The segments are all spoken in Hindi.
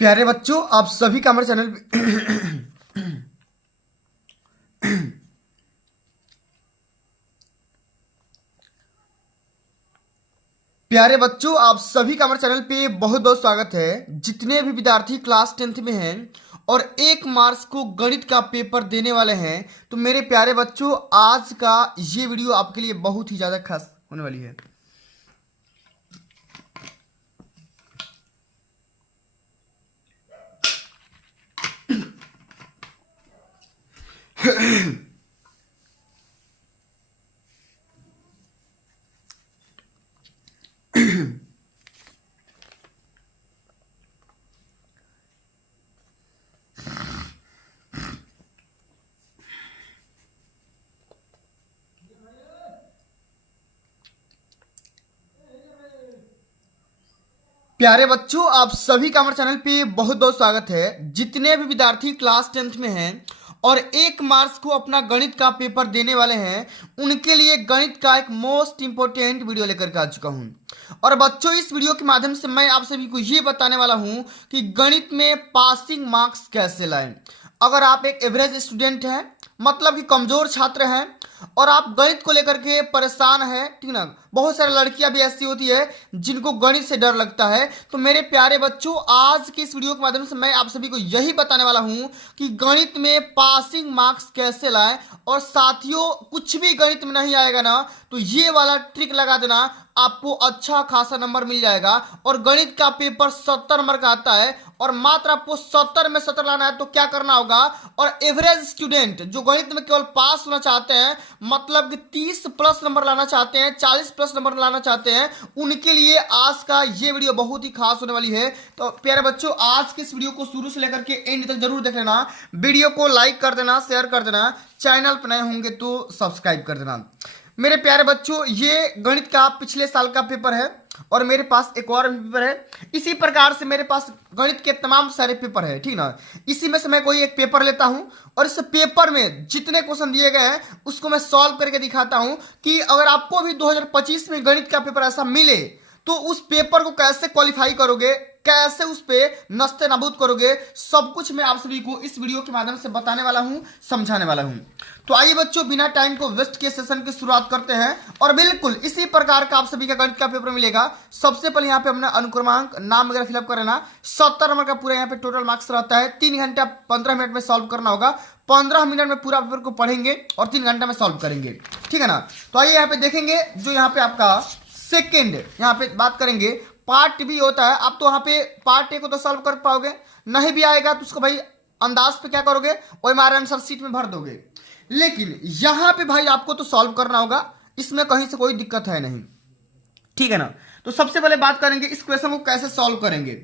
प्यारे बच्चों, आप सभी का हमारे चैनल प्यारे बच्चों, आप सभी का हमारे चैनल पे बहुत बहुत स्वागत है। जितने भी विद्यार्थी क्लास 10th में हैं और 1 मार्च को गणित का पेपर देने वाले हैं, तो मेरे प्यारे बच्चों, आज का ये वीडियो आपके लिए बहुत ही ज़्यादा खास होने वाली है। प्यारे बच्चों, आप सभी का हमारे चैनल पे बहुत बहुत स्वागत है। जितने भी विद्यार्थी क्लास 10th में हैं और 1 मार्च को अपना गणित का पेपर देने वाले हैं, उनके लिए गणित का एक मोस्ट इंपॉर्टेंट वीडियो लेकर के आ चुका हूं। और बच्चों, इस वीडियो के माध्यम से मैं आप सभी को ये बताने वाला हूं कि गणित में पासिंग मार्क्स कैसे लाएं। अगर आप एक एवरेज स्टूडेंट हैं, मतलब कि कमजोर छात्र हैं, और आप गणित को लेकर के परेशान हैं, ठीक ना। बहुत सारी लड़कियां भी ऐसी होती है जिनको गणित से डर लगता है। तो मेरे प्यारे बच्चों, आज की इस वीडियो के माध्यम से मैं आप सभी को यही बताने वाला हूं कि गणित में पासिंग मार्क्स कैसे लाएं। और साथियों, कुछ भी गणित में नहीं आएगा ना, तो ये वाला ट्रिक लगा देना, आपको अच्छा खासा नंबर मिल जाएगा। और गणित का पेपर 70 नंबर का आता है और मात्र आपको 70 में 70 लाना है। तो क्या करना होगा, और एवरेज स्टूडेंट जो गणित में केवल पास होना चाहते हैं, मतलब कि 30 प्लस नंबर लाना चाहते हैं, 40 प्लस नंबर लाना चाहते हैं, उनके लिए आज का ये वीडियो बहुत ही खास होने वाली है। तो प्यारे बच्चों, आज के इस वीडियो को शुरू से लेकर के एंड तक जरूर देख लेना। वीडियो को लाइक कर देना, शेयर कर देना, चैनल पर नए होंगे तो सब्सक्राइब कर देना। मेरे प्यारे बच्चों, ये गणित का पिछले साल का पेपर है और मेरे पास एक और भी पेपर है। इसी प्रकार से मेरे पास गणित के तमाम सारे पेपर है, ठीक ना। इसी में से मैं कोई एक पेपर लेता हूं और इस पेपर में जितने क्वेश्चन दिए गए हैं उसको मैं सॉल्व करके दिखाता हूं कि अगर आपको भी 2025 में गणित का पेपर ऐसा मिले तो उस पेपर को कैसे क्वालिफाई करोगे, कैसे उस पे नस्ते नाबूद करोगे, सब कुछ मैं आप सभी को इस वीडियो के माध्यम से बताने वाला हूं, समझाने वाला हूं। तो आइए बच्चों, बिना टाइम को वेस्ट किए सेशन की शुरुआत करते हैं। और बिल्कुल इसी प्रकार का आप सभी का गणित का पेपर मिलेगा। सबसे पहले यहाँ पे अपना अनुक्रमांक, नाम वगैरह फिलअप कर लेना। 70 नंबर का पूरा यहाँ पे टोटल मार्क्स रहता है। 3 घंटा 15 मिनट में सॉल्व करना होगा। 15 मिनट में पूरा पेपर को पढ़ेंगे और 3 घंटा में सॉल्व करेंगे, ठीक है ना। तो आइए यहाँ पे देखेंगे, जो यहाँ पे आपका सेकेंड यहाँ पे बात करेंगे, पार्ट बी होता है। आप तो वहां पे पार्ट ए को तो सॉल्व कर पाओगे, नहीं भी आएगा तो उसको भाई अंदाज पे क्या करोगे, वो हमारे आंसर शीट में भर दोगे। लेकिन यहां पे भाई आपको तो सॉल्व करना होगा, इसमें कहीं से कोई दिक्कत है नहीं, ठीक है ना। तो सबसे पहले बात करेंगे इस क्वेश्चन को कैसे सॉल्व करेंगे।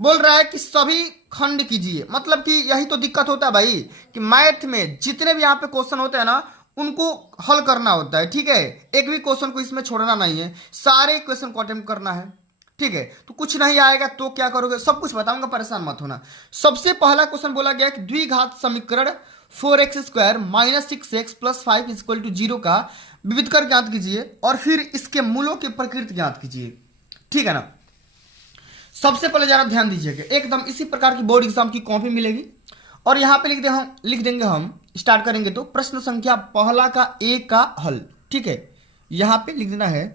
बोल रहा है कि सभी खंड कीजिए, मतलब कि यही तो दिक्कत होता है भाई कि मैथ में जितने भी यहाँ पे क्वेश्चन होते हैं ना, उनको हल करना होता है, ठीक है। एक भी क्वेश्चन को इसमें छोड़ना नहीं है, सारे क्वेश्चन को अटेम्प्ट करना है, ठीक है। तो कुछ नहीं आएगा तो क्या करोगे, सब कुछ बताऊंगा, परेशान मत होना। सबसे पहला क्वेश्चन बोला गया कि द्विघात समीकरण 4x² - 6x + 5 = 0 का विविध कर ज्ञात कीजिए और फिर इसके मूलों की प्रकृति ज्ञात कीजिए, ठीक है ना। सबसे पहले जरा ध्यान दीजिएगा, एकदम इसी प्रकार की बोर्ड एग्जाम की कॉपी मिलेगी और यहाँ पे लिख देंगे हम। स्टार्ट करेंगे तो प्रश्न संख्या पहला का ए का हल, ठीक है, यहां पे लिख देना है,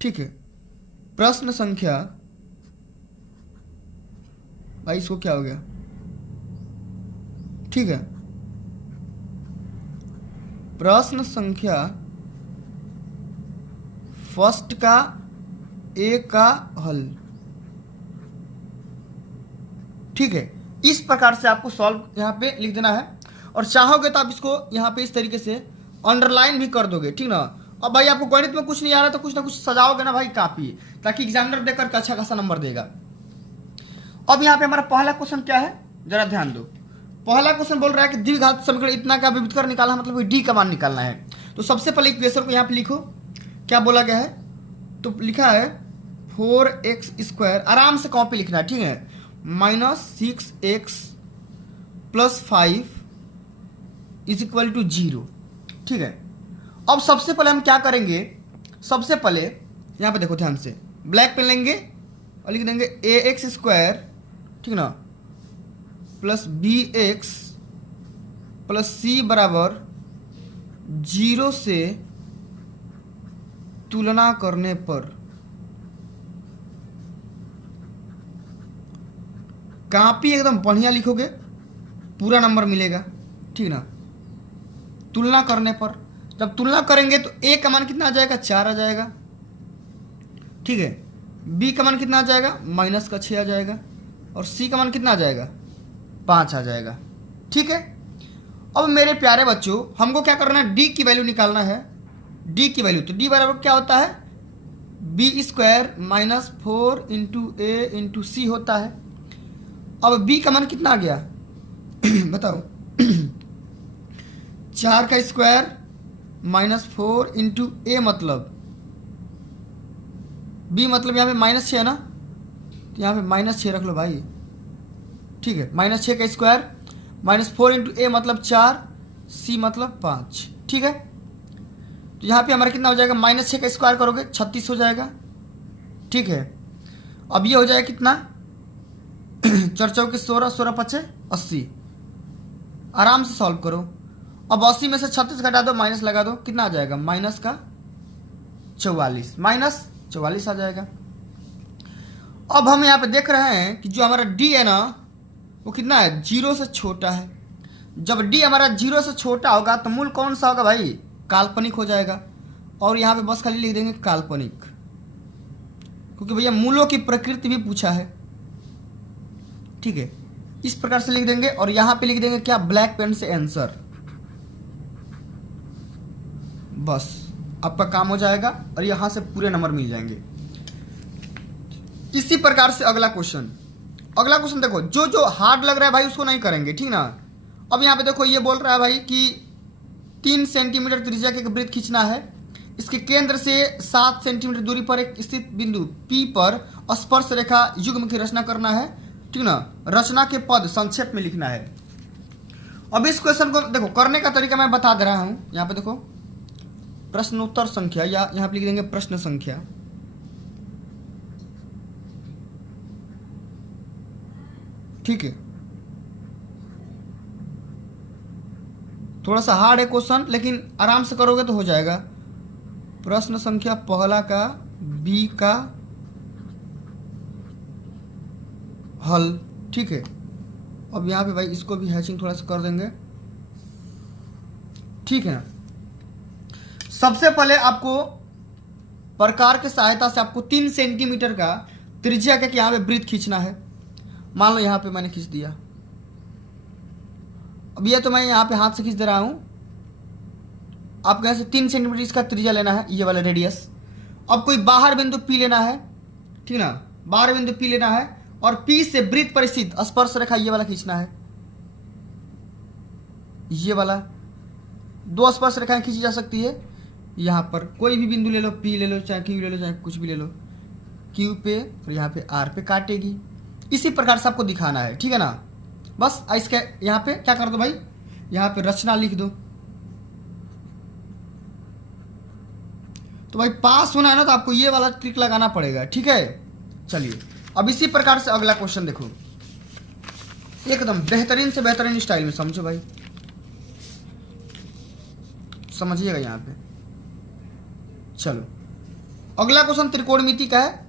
ठीक है। प्रश्न संख्या, भाई इसको क्या हो गया, ठीक है। प्रश्न संख्या फर्स्ट का ए का हल, ठीक है। इस प्रकार से आपको सॉल्व यहाँ पे लिख देना है और चाहोगे तो आप इसको यहाँ पे इस तरीके से अंडरलाइन भी कर दोगे, ठीक ना। अब भाई आपको गणित में कुछ नहीं आ रहा तो कुछ ना कुछ सजाओगे ना भाई काफी, ताकि एग्जामिनर देख करके अच्छा खासा नंबर देगा। अब यहाँ पे हमारा पहला क्वेश्चन क्या है, जरा ध्यान दो। पहला क्वेश्चन बोल रहा है कि द्विघात समीकरण इतना का विविध कर निकालना, मतलब डी का मान निकालना है। तो सबसे पहले इक्वेशन को यहाँ पे लिखो, क्या बोला गया है, तो लिखा है 4x², आराम से कॉपी लिखना है, ठीक है, -6x + 5 = 0, ठीक है। अब सबसे पहले हम क्या करेंगे, सबसे पहले यहाँ पे देखो ध्यान से, ब्लैक पेन लेंगे और लिख देंगे ए एक्स स्क्वायर, ठीक ना, प्लस बी एक्स प्लस सी बराबर 0 से तुलना करने पर कॉपी एकदम बढ़िया लिखोगे, पूरा नंबर मिलेगा, ठीक ना। तुलना करने पर, जब तुलना करेंगे तो ए का मान कितना आ जाएगा, 4 आ जाएगा, ठीक है। बी का मान कितना आ जाएगा, -6 आ जाएगा, और सी का मान कितना आ जाएगा, 5 आ जाएगा, ठीक है। अब मेरे प्यारे बच्चों, हमको क्या करना है, डी की वैल्यू निकालना है। डी की वैल्यू, तो डी बराबर क्या होता है, बी स्क्वायर -4 इंटू ए इंटू सी होता है। अब बी का मान कितना आ गया बताओ 4 का स्क्वायर -4 इंटू ए, मतलब बी मतलब यहाँ पे -6 है ना, तो यहाँ पे -6 रख लो भाई, ठीक है। -6 का स्क्वायर -4 इंटू ए मतलब 4, सी मतलब 5, ठीक है। तो यहाँ पे हमारा कितना हो जाएगा, -6 का स्क्वायर करोगे 36 हो जाएगा, ठीक है। अब ये हो जाएगा कितना 4 चौके 16, 16 पचे 80, आराम से सॉल्व करो। अब 80 में से 36 घटा दो, माइनस लगा दो, कितना आ जाएगा, -44 -44 आ जाएगा। अब हम यहाँ पे देख रहे हैं कि जो हमारा डी है ना, वो कितना है, 0 से छोटा है। जब डी हमारा 0 से छोटा होगा तो मूल कौन सा होगा भाई, काल्पनिक हो जाएगा। और यहाँ पे बस खाली लिख देंगे काल्पनिक, क्योंकि भैया मूलों की प्रकृति भी पूछा है, ठीक है। इस प्रकार से लिख देंगे, और यहाँ पे लिख देंगे क्या, ब्लैक पेन से आंसर, बस आपका काम हो जाएगा, और यहाँ से पूरे नंबर मिल जाएंगे। इसी प्रकार से अगला क्वेश्चन देखो, जो जो हार्ड लग रहा है भाई उसको नहीं करेंगे, ठीक ना। अब यहाँ पे देखो, ये बोल रहा है भाई कि 3 सेंटीमीटर त्रिज्या के एक वृत्त खींचना है, इसके केंद्र से 7 सेंटीमीटर दूरी पर एक स्थित बिंदु P पर स्पर्श रेखा युग्म की रचना करना है, ठीक ना। रचना के पद संक्षेप में लिखना है। अब इस क्वेश्चन को देखो, करने का तरीका मैं बता दे रहा हूं। यहाँ पे देखो, प्रश्नोत्तर संख्या, या यहाँ पे लिख देंगे प्रश्न संख्या, ठीक है। थोड़ा सा हार्ड है क्वेश्चन, लेकिन आराम से करोगे तो हो जाएगा। प्रश्न संख्या पहला का बी का हल, ठीक है। अब यहाँ पे भाई इसको भी हैचिंग थोड़ा सा कर देंगे, ठीक है ना। सबसे पहले आपको प्रकार की सहायता से आपको 3 सेंटीमीटर का त्रिज्या का यहाँ पे वृत्त खींचना है। मान लो यहाँ पे मैंने खींच दिया, अब ये तो मैं यहाँ पे हाथ से खींच दे रहा हूँ। आपको यहाँ से 3 सेंटीमीटर इसका त्रिज्या लेना है, ये वाला रेडियस। अब कोई बाहर बिंदु P लेना है, ठीक ना, बाहर बिंदु P लेना है, और P से वृत्त पर स्थित स्पर्श रेखा ये वाला खींचना है। ये वाला 2 स्पर्श रेखाएं खींची जा सकती है। यहाँ पर कोई भी बिंदु ले लो, P ले लो, चाहे Q ले लो, चाहे कुछ भी ले लो, Q पे और यहाँ पे R पे काटेगी। इसी प्रकार से आपको दिखाना है, ठीक है ना। बस इसके यहाँ पे क्या कर दो भाई, यहाँ पे रचना लिख दो। तो भाई पास होना है ना, तो आपको ये वाला ट्रिक लगाना पड़ेगा, ठीक है। चलिए अब इसी प्रकार से अगला क्वेश्चन देखो, एकदम बेहतरीन से बेहतरीन स्टाइल में समझो भाई, समझिएगा यहाँ पे। चलो अगला क्वेश्चन त्रिकोणमिति का है।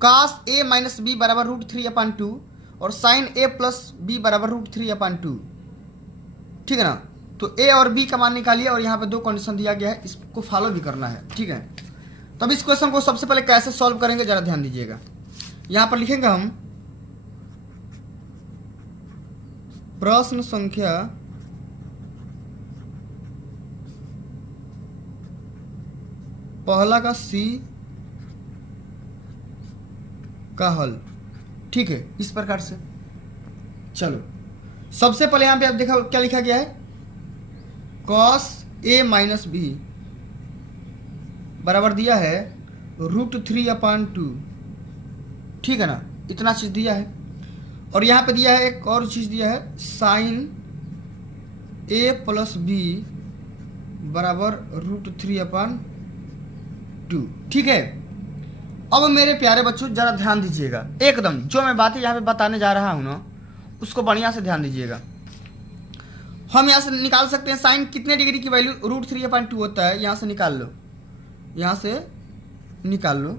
cos a माइनस बी बराबर √3/2 और sin a प्लस बी बराबर √3/2, ठीक है ना। तो a और b का मान निकालिए, और यहाँ पे 2 कंडीशन दिया गया है, इसको फॉलो भी करना है, ठीक है। तब इस क्वेश्चन को सबसे पहले कैसे सॉल्व करेंगे जरा ध्यान दीजिएगा। यहाँ पर लिखेंगे हम प्रश्न संख्या पहला का C का हल, ठीक है। इस प्रकार से चलो सबसे पहले यहाँ पे आप देखा क्या लिखा गया है, cos a माइनस बी बराबर दिया है √3/2, ठीक है ना। इतना चीज दिया है, और यहाँ पे दिया है एक और चीज दिया है, sin a प्लस बी बराबर √3/2, ठीक है। अब मेरे प्यारे बच्चों जरा ध्यान दीजिएगा, एकदम जो मैं बातें यहाँ पे बताने जा रहा हूँ ना उसको बढ़िया से ध्यान दीजिएगा। हम यहाँ से निकाल सकते हैं साइन कितने डिग्री की वैल्यू √3/2 होता है, यहाँ से निकाल लो, यहाँ से निकाल लो।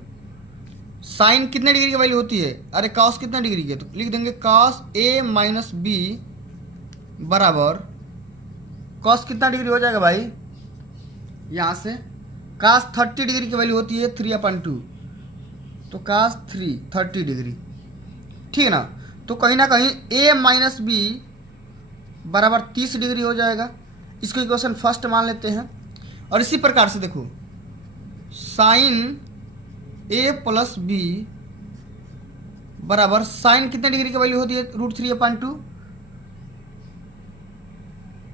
साइन कितने डिग्री की वैल्यू होती है, अरे कॉस कितने डिग्री की है, तो लिख देंगे कॉस A - B बराबर कॉस कितना डिग्री हो जाएगा भाई, यहाँ से कॉस 30 डिग्री की वैल्यू होती है 3/2, तो कॉस 30 डिग्री, ठीक है ना। तो कहीं ना कहीं A - B बराबर 30 डिग्री हो जाएगा। इसको इक्वेशन फर्स्ट मान लेते हैं। और इसी प्रकार से देखो साइन A + B बराबर साइन कितने डिग्री की वैल्यू होती है √3/2,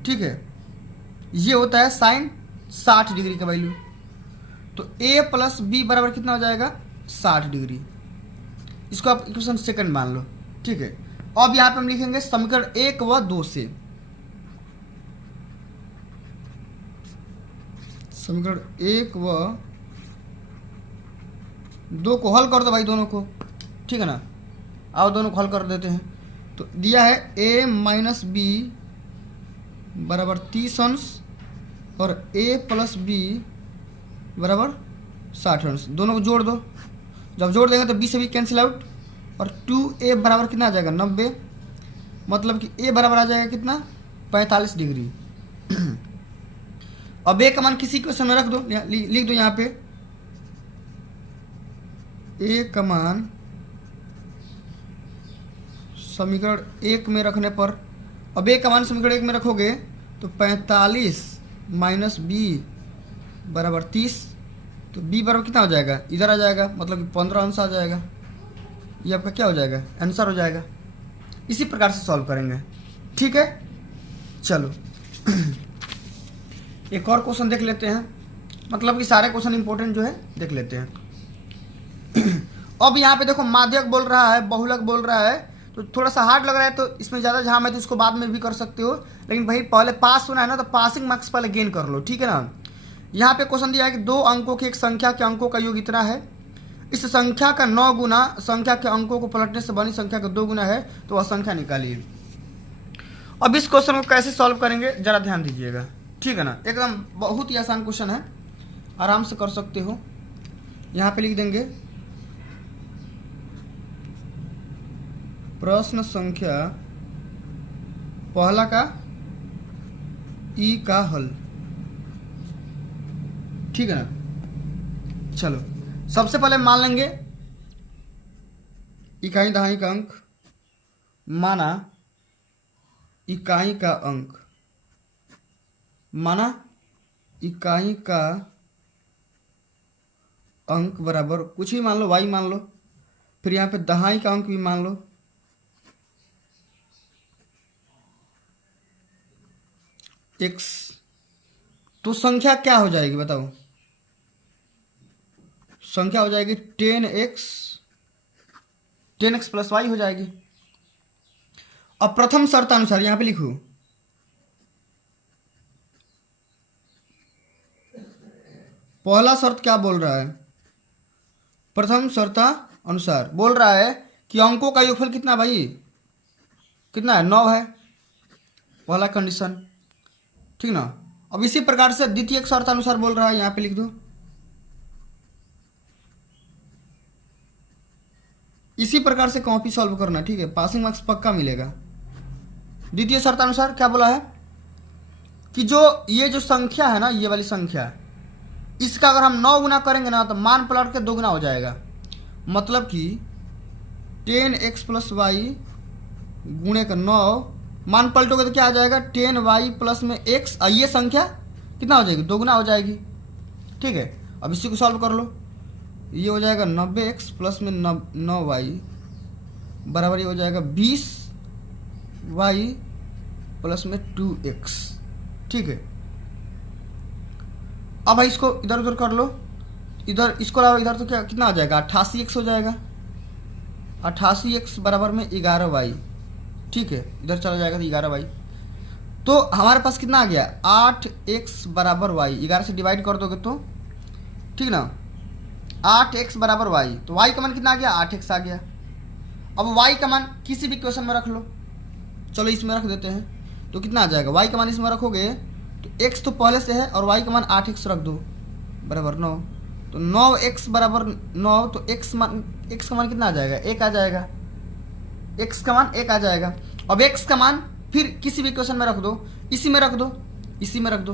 ठीक है, ये होता है साइन 60 डिग्री का वैल्यू। तो A + B बराबर कितना हो जाएगा 60 डिग्री। इसको आप इक्वेशन सेकंड मान लो, ठीक है। अब यहाँ पे हम लिखेंगे समीकरण 1 व 2 से, समीकरण 1 व 2 को हल कर दो भाई, दोनों को, ठीक है ना। आओ दोनों को हल कर देते हैं। तो दिया है A - B बराबर 30 अंश और A + B बराबर 60 अंश, दोनों को जोड़ दो। जब जोड़ देंगे तो B से B कैंसिल आउट और 2A बराबर कितना आ जाएगा 90, मतलब कि A बराबर आ जाएगा कितना 45 डिग्री। अब A का मान किसी इक्वेशन में रख दो, लिख दो यहाँ पे A का मान समीकरण 1 में रखने पर, अब A का मान समीकरण 1 में रखोगे तो 45 - B बराबर 30, तो B बराबर कितना हो जाएगा, इधर आ जाएगा, मतलब कि 15 अंश आ जाएगा। ये आपका क्या हो जाएगा, आंसर हो जाएगा। इसी प्रकार से सॉल्व करेंगे, ठीक है। चलो एक और क्वेश्चन देख लेते हैं, मतलब कि सारे क्वेश्चन इंपॉर्टेंट जो है देख लेते हैं। अब यहाँ पे देखो माध्यक बोल रहा है, बहुलक बोल रहा है, तो थोड़ा सा हार्ड लग रहा है, तो इसमें ज़्यादा झाम है तो इसको बाद में भी कर सकते हो, लेकिन भाई पहले पास होना है ना, तो पासिंग मार्क्स पहले गेन कर लो, ठीक है ना। यहाँ पे क्वेश्चन दिया है कि 2 अंकों की एक संख्या के अंकों का योग इतना है, इस संख्या का 9 गुना संख्या के अंकों को पलटने से बनी संख्या का 2 गुना है, तो वह संख्या निकालिए। अब इस क्वेश्चन को कैसे सॉल्व करेंगे जरा ध्यान दीजिएगा, ठीक है ना। एकदम बहुत ही आसान क्वेश्चन है, आराम से कर सकते हो। यहाँ पे लिख देंगे प्रश्न संख्या पहला का ई का हल, ठीक है ना। चलो सबसे पहले मान लेंगे इकाई दहाई का अंक, माना इकाई का अंक, माना इकाई का अंक बराबर कुछ भी मान लो, y मान लो, फिर यहाँ पे दहाई का अंक भी मान लो, x, तो संख्या क्या हो जाएगी बताओ, संख्या हो जाएगी 10x + y हो जाएगी। अब प्रथम शर्त अनुसार यहां पे लिखो, पहला शर्त क्या बोल रहा है, प्रथम शर्त अनुसार बोल रहा है कि अंकों का योगफल कितना भाई, कितना है 9 है, पहला कंडीशन, ठीक ना। अब इसी प्रकार से द्वितीय शर्त अनुसार बोल रहा है, यहां पे लिख दो, इसी प्रकार से कॉपी सॉल्व करना, ठीक है, पासिंग मार्क्स पक्का मिलेगा। द्वितीय शर्तानुसार क्या बोला है कि जो ये जो संख्या है ना, ये वाली संख्या, इसका अगर हम 9 गुना करेंगे ना, तो मान पलट के 2 गुना हो जाएगा, मतलब कि 10x + y गुणे का 9, मान पलटोगे तो क्या आ जाएगा 10y प्लस में x, ये संख्या कितना हो जाएगी 2 गुना हो जाएगी, ठीक है। अब इसी को सॉल्व कर लो, ये हो जाएगा 90x प्लस में 9y बराबर ये हो जाएगा 20y प्लस में 2x, ठीक है। अब भाई इसको इधर उधर कर लो, इधर इसको अलावा इधर तो क्या कितना आ जाएगा 88x हो जाएगा, 88x बराबर में 11y, ठीक है, इधर चला जाएगा तो 11y, तो हमारे पास कितना आ गया 8x बराबर y, 11 से डिवाइड कर दोगे तो, ठीक ना, 8x बराबर y, तो y का मान कितना आ गया, 8x आ गया। अब y का मान किसी भी क्वेश्चन में रख लो, चलो इसमें रख देते हैं, तो कितना आ जाएगा, y का मान इसमें रखोगे तो x तो पहले से है और y का मान 8x रख दो बराबर 9, तो 9x बराबर 9, तो x का मान कितना आ जाएगा, 1 आ जाएगा, x का मान 1 आ जाएगा। अब x का मान फिर किसी भी क्वेश्चन में रख दो, इसी में रख दो, इसी में रख दो,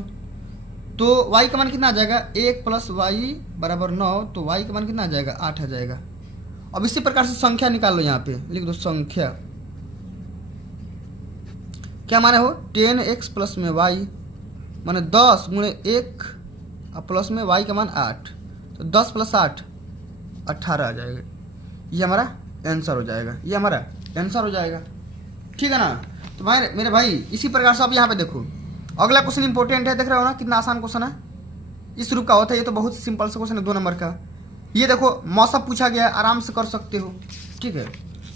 तो y का मान कितना आ जाएगा, 1 प्लस y बराबर 9, तो y का मान कितना आ जाएगा, 8 आ जाएगा। अब इसी प्रकार से संख्या निकाल लो, यहाँ पे लिख दो संख्या, क्या माने हो, 10x प्लस में y माने 10 गुणे 1 और प्लस में y का मान 8, तो 10 प्लस 8 18 आ जाएगा। ये हमारा आंसर हो जाएगा, ये हमारा आंसर हो जाएगा, ठीक है ना। तो भाई मेरे भाई इसी प्रकार से अब यहाँ पे देखो अगला क्वेश्चन इंपॉर्टेंट है, देख रहे हो ना कितना आसान क्वेश्चन है, इस रूप का होता है, ये तो बहुत सिंपल सा क्वेश्चन है 2 नंबर का। ये देखो मौसम पूछा गया है, आराम से कर सकते हो, ठीक है,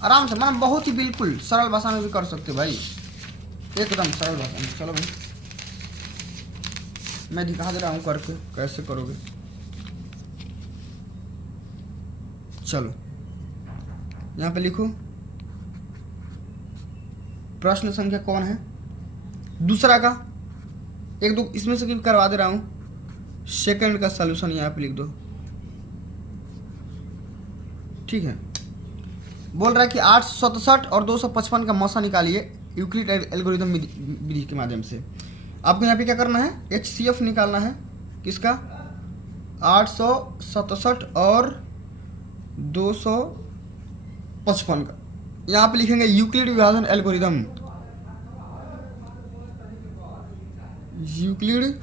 आराम से, मतलब बहुत ही बिल्कुल सरल भाषा में भी कर सकते हो भाई, एकदम सरल भाषा में। चलो भाई मैं दिखा दे रहा हूँ करके कैसे करोगे। चलो यहाँ पे लिखो प्रश्न संख्या कौन है, दूसरा का, एक दो इसमें से भी करवा दे रहा हूँ, सेकंड का सॉल्यूशन यहाँ पे लिख दो, ठीक है। बोल रहा है कि 867 और 255 का मौसा निकालिए यूक्लिड एल्गोरिथम विधि के माध्यम से। आपको यहाँ पे क्या करना है, HCF निकालना है, किसका, 867 और 255 का। यहाँ पे लिखेंगे यूक्लिड विभाजन एल्गोरिथम, यूक्लिड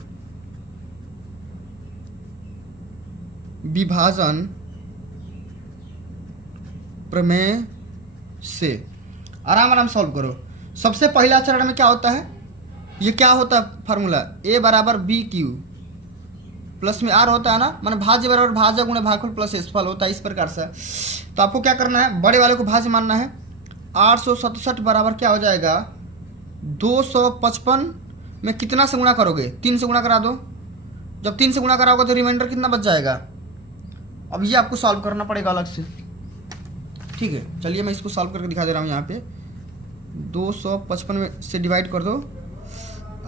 विभाजन प्रमेय से आराम सॉल्व करो। सबसे पहला चरण में क्या होता है, ये क्या होता है फार्मूला, a बराबर बी क्यू प्लस में आर होता है ना, माने भाज्य बराबर भाज्य गुणे भागफल प्लस एसफल होता है, इस प्रकार से। तो आपको क्या करना है, बड़े वाले को भाज्य मानना है। 867 बराबर क्या हो जाएगा, 255 में कितना से गुणा करोगे, 3 से गुणा करा दो, जब 3 से गुणा कराओगे तो रिमाइंडर कितना बच जाएगा। अब ये आपको सॉल्व करना पड़ेगा अलग से, ठीक है। चलिए मैं इसको सॉल्व करके दिखा दे रहा हूँ। यहाँ पे 255 में से डिवाइड कर दो,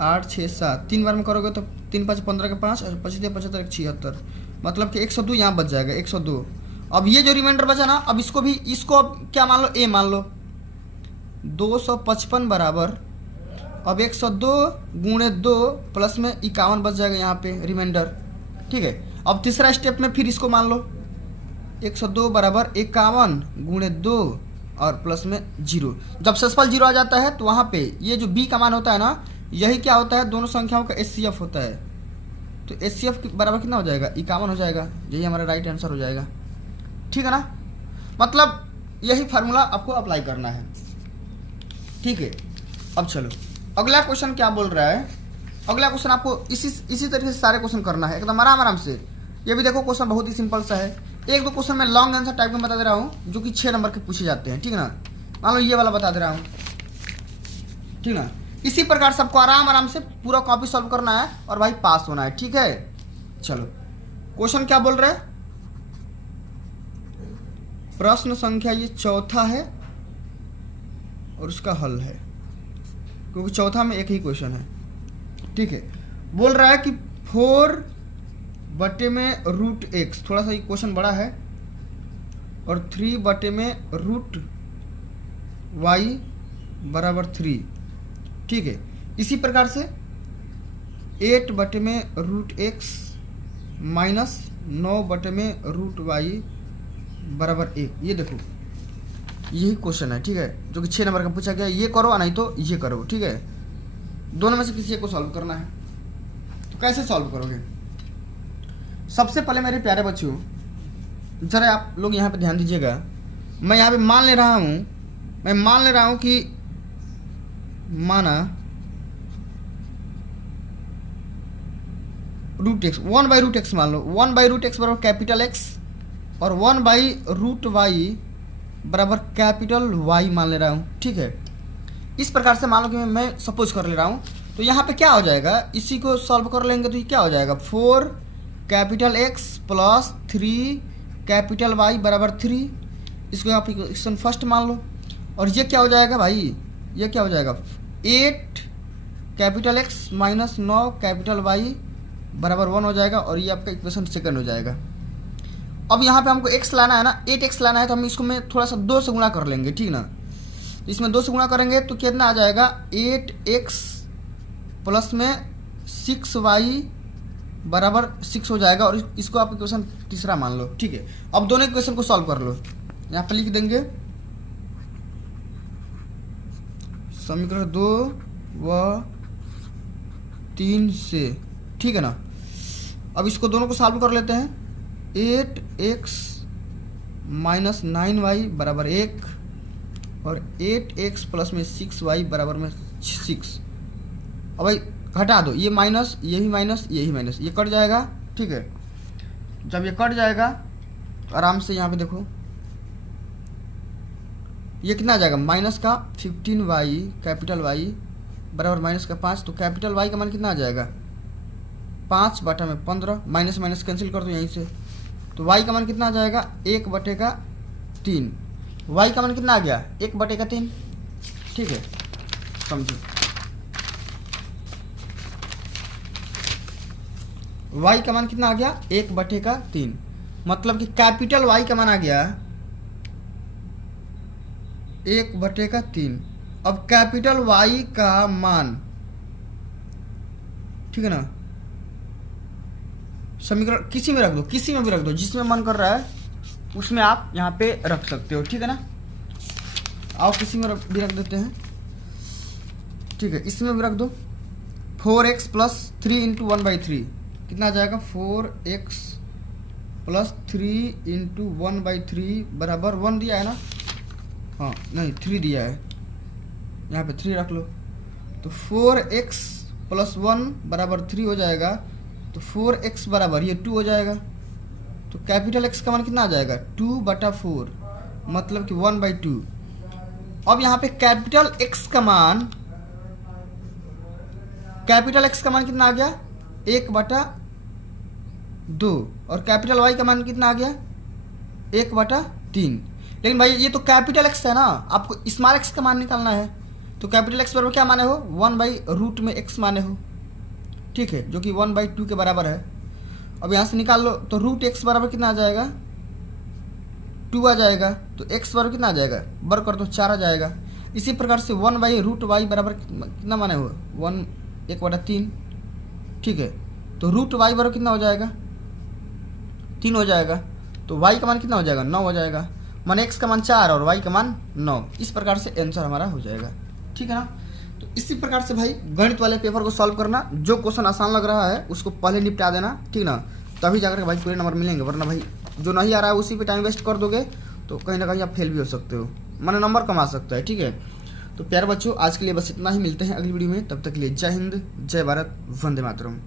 8 6 7, 3 बार में करोगे तो 3 5 15 के 5 और 25 75 76, मतलब कि 102 यहाँ बच जाएगा, 102। अब ये जो रिमाइंडर बचा ना, अब इसको भी, इसको अब क्या मान लो, ए मान लो। 255 बराबर अब 102 गुणे 2 प्लस में 51 बच जाएगा यहाँ पे रिमाइंडर, ठीक है। अब तीसरा स्टेप में फिर इसको मान लो, 102 बराबर 51 गुणे 2 और प्लस में 0। जब शेषफल 0 आ जाता है तो वहाँ पे ये जो b का मान होता है ना, यही क्या होता है, दोनों संख्याओं का HCF होता है। तो HCF बराबर कितना हो जाएगा, 51 हो जाएगा, यही हमारा राइट आंसर हो जाएगा, ठीक है ना। मतलब यही फार्मूला आपको अप्लाई करना है, ठीक है। अब चलो अगला क्वेश्चन क्या बोल रहा है, अगला क्वेश्चन आपको इसी तरीके से सारे क्वेश्चन करना है, एकदम आराम से। ये भी देखो क्वेश्चन बहुत ही सिंपल सा है, एक दो क्वेश्चन मैं लॉन्ग आंसर टाइप में बता दे रहा हूँ, जो कि 6 नंबर के पूछे जाते हैं, ठीक है ना। मान लो ये वाला बता दे रहा हूँ, ठीक ना। इसी प्रकार सबको आराम से पूरा कॉपी सॉल्व करना है और भाई पास होना है, ठीक है। चलो क्वेश्चन क्या बोल रहा है, प्रश्न संख्या ये चौथा है और उसका हल है, क्योंकि चौथा में एक ही क्वेश्चन है, ठीक है। बोल रहा है कि 4/√x, थोड़ा सा ये क्वेश्चन बड़ा है, और 3/√y बराबर 3, ठीक है। इसी प्रकार से 8/√x माइनस 9/√y बराबर 1। ये देखो यही क्वेश्चन है, ठीक है, जो कि 6 नंबर का पूछा गया। ये करो नहीं तो ये करो, ठीक है। दोनों में से किसी एक को सॉल्व करना है। तो कैसे सॉल्व करोगे, सबसे पहले मेरे प्यारे बच्चों जरा आप लोग यहाँ पे ध्यान दीजिएगा। मैं यहाँ पे मान ले रहा हूँ कि माना √x 1/√x मान लो, 1/√x बराबर कैपिटल X और 1/√y बराबर कैपिटल Y मान ले रहा हूँ, ठीक है। इस प्रकार से मान लो कि मैं सपोज कर ले रहा हूँ, तो यहाँ पे क्या हो जाएगा, इसी को सॉल्व कर लेंगे तो ये क्या हो जाएगा, 4 capital X plus 3 capital Y बराबर 3, इसको आप इक्वेशन फर्स्ट मान लो। और ये क्या हो जाएगा भाई, ये क्या हो जाएगा 8 capital X minus 9 capital Y बराबर 1 हो जाएगा, और ये आपका इक्वेशन सेकंड हो जाएगा। अब यहाँ पे हमको x लाना है ना, 8x लाना है, तो हम इसको में थोड़ा सा 2 से गुणा कर लेंगे, ठीक ना। तो इसमें 2 से गुणा करेंगे तो कितना आ जाएगा 8x प्लस में 6y बराबर 6 हो जाएगा, और इसको आप इक्वेशन तीसरा मान लो, ठीक है। अब दोनों इक्वेशन को सॉल्व कर लो, यहाँ पर लिख देंगे समीकरण 2 व 3 से, ठीक है ना। अब इसको दोनों को सॉल्व कर लेते हैं। 8x माइनस 9y बराबर 1 और 8x प्लस में 6y बराबर में 6। अब भाई घटा दो, ये माइनस, यही माइनस, यही माइनस, ये कट जाएगा, ठीक है। जब ये कट जाएगा आराम से यहाँ पे देखो, ये कितना आ जाएगा माइनस का 15y कैपिटल y बराबर माइनस का 5। तो कैपिटल y का मान कितना आ जाएगा 5 बटा में 15, माइनस माइनस कैंसिल कर दो यहीं से, तो y का मान कितना आ जाएगा 1 बटे का 3। y का मान कितना आ गया 1 बटे का 3, ठीक है, समझो। y का मान कितना आ गया 1 बटे का 3, मतलब कि कैपिटल y का मान आ गया 1 बटे का 3। अब कैपिटल y का मान, ठीक है ना, समीकरण किसी में रख दो, किसी में भी रख दो, जिसमें मन कर रहा है उसमें आप यहाँ पे रख सकते हो, ठीक है ना। आओ किसी में भी रख देते हैं, ठीक है, इसमें भी रख दो। 4x प्लस 3 इंटू 1/3 कितना आ जाएगा 4x प्लस 3 इंटू 1/3 बराबर 1 दिया है ना, हाँ नहीं 3 दिया है, यहाँ पे 3 रख लो। तो 4x प्लस 1 बराबर 3 हो जाएगा, तो 4x बराबर ये 2 हो जाएगा। तो कैपिटल x का मान कितना आ जाएगा 2 बटा 4, मतलब कि 1/2। अब यहाँ पे कैपिटल x का मान, कैपिटल x का मान कितना आ गया 1 बटा 2, और कैपिटल y का मान कितना आ गया 1 बटा 3। लेकिन भाई ये तो कैपिटल x है ना, आपको स्मॉल x का मान निकालना है, तो कैपिटल x बराबर क्या माने हो 1/रूट में x माने हो, ठीक है, जो कि 1/2 के बराबर है। अब यहाँ से निकाल लो, तो रूट x बराबर कितना आ जाएगा 2 आ जाएगा, तो x बराबर कितना आ जाएगा वर्ग कर दो 4 आ जाएगा। इसी प्रकार से 1/√y बराबर कितना माने हो 1/3, ठीक है। तो रूट y बराबर कितना हो जाएगा 3 हो जाएगा, तो y का मान कितना हो जाएगा 9 हो जाएगा, माने x का मान 4 और y का मान 9। इस प्रकार से आंसर हमारा हो जाएगा, ठीक है ना। तो इसी प्रकार से भाई गणित वाले पेपर को सॉल्व करना, जो क्वेश्चन आसान लग रहा है उसको पहले निपटा देना, ठीक ना, तभी जाकर के भाई पूरे नंबर मिलेंगे। वरना भाई जो नहीं आ रहा है उसी पे टाइम वेस्ट कर दोगे तो कहीं ना कहीं आप फेल भी हो सकते हो, माने नंबर कम आ सकता है, ठीक है। तो प्यारे बच्चों आज के लिए बस इतना ही, मिलते हैं अगली वीडियो में, तब तक के लिए जय हिंद, जय भारत, वंदे मातरम।